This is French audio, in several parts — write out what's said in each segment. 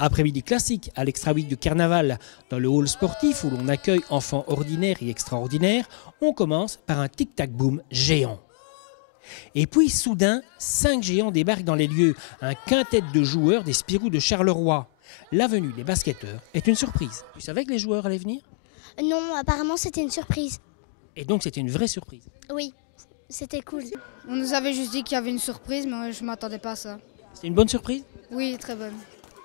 Après-midi classique à l'Extra Week de Carnaval, dans le hall sportif où l'on accueille enfants ordinaires et extraordinaires, on commence par un tic-tac-boom géant. Et puis soudain, 5 géants débarquent dans les lieux, un quintet de joueurs des Spirou de Charleroi. La venue des basketteurs est une surprise. Tu savais que les joueurs allaient venir? Non, apparemment c'était une surprise. Et donc c'était une vraie surprise. Oui, c'était cool. On nous avait juste dit qu'il y avait une surprise, mais je ne m'attendais pas à ça. C'était une bonne surprise? Oui, très bonne.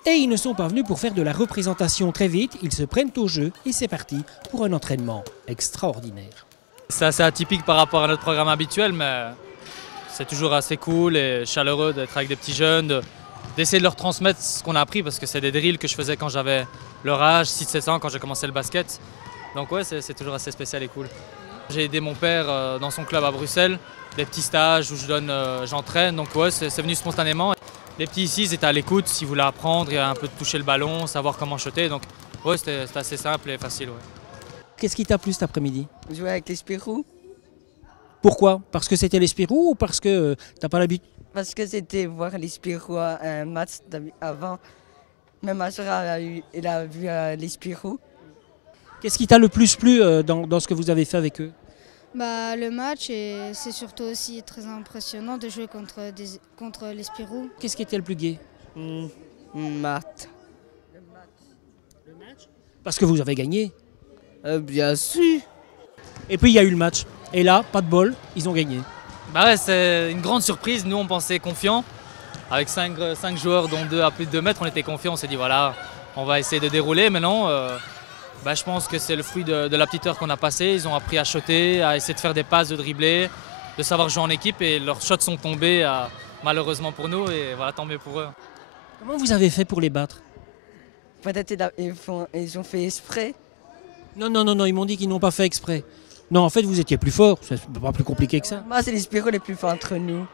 Et ils ne sont pas venus pour faire de la représentation très vite, ils se prennent au jeu et c'est parti pour un entraînement extraordinaire. C'est assez atypique par rapport à notre programme habituel, mais c'est toujours assez cool et chaleureux d'être avec des petits jeunes, d'essayer de leur transmettre ce qu'on a appris, parce que c'est des drills que je faisais quand j'avais leur âge, 6-7 ans, quand j'ai commencé le basket. Donc ouais, c'est toujours assez spécial et cool. J'ai aidé mon père dans son club à Bruxelles, des petits stages où j'entraîne, donc ouais, c'est venu spontanément. Les petits ici, ils étaient à l'écoute, s'ils voulaient apprendre, il y a un peu de toucher le ballon, savoir comment shotter, donc ouais, c'était assez simple et facile. Ouais. Qu'est-ce qui t'a plu cet après-midi? Jouer avec les Spirou. Pourquoi? Parce que c'était les Spirou ou parce que t'as pas l'habitude? Parce que c'était voir les Spirou à un match avant. Même ma soeur elle a vu les Spirou. Qu'est-ce qui t'a le plus plu dans ce que vous avez fait avec eux? Le match, et c'est surtout aussi très impressionnant de jouer contre les Spirou. Qu'est-ce qui était le plus gai? Maths. Le match? Parce que vous avez gagné. Bien sûr. Et puis il y a eu le match. Et là, pas de bol, ils ont gagné. Bah ouais, c'est une grande surprise, nous on pensait confiants. Avec 5 joueurs dont 2 à plus de 2 mètres, on était confiants, on s'est dit voilà, on va essayer de dérouler. Mais non, je pense que c'est le fruit de la petite heure qu'on a passée. Ils ont appris à shotter, à essayer de faire des passes, de dribbler, de savoir jouer en équipe et leurs shots sont tombés malheureusement pour nous et voilà, tant mieux pour eux. Comment vous avez fait pour les battre? Peut-être ils ont fait exprès. Non, ils m'ont dit qu'ils n'ont pas fait exprès. Non, en fait, vous étiez plus fort, c'est pas plus compliqué que ça. Moi, c'est les Spirou les plus forts entre nous.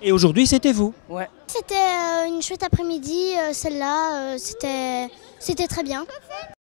Et aujourd'hui, c'était vous. Ouais. C'était une chouette après-midi, celle-là, c'était très bien.